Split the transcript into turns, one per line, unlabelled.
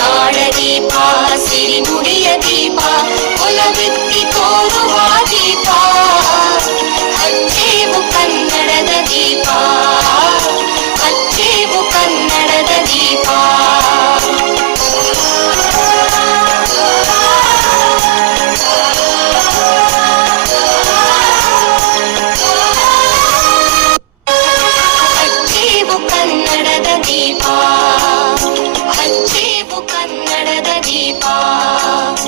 ತಾಳ ದೀಪ ಸಿರಿಮುಡಿಯ ದೀಪ ಒಲವೆತ್ತಿ ತೋರುವ ದೀಪ. ಹಚ್ಚೇವು ಕನ್ನಡದ ದೀಪ, ಹಚ್ಚೇವು ಕನ್ನಡದ ದೀಪ. ಹಚ್ಚೇವು ಕನ್ನಡದ ದೀಪ. people.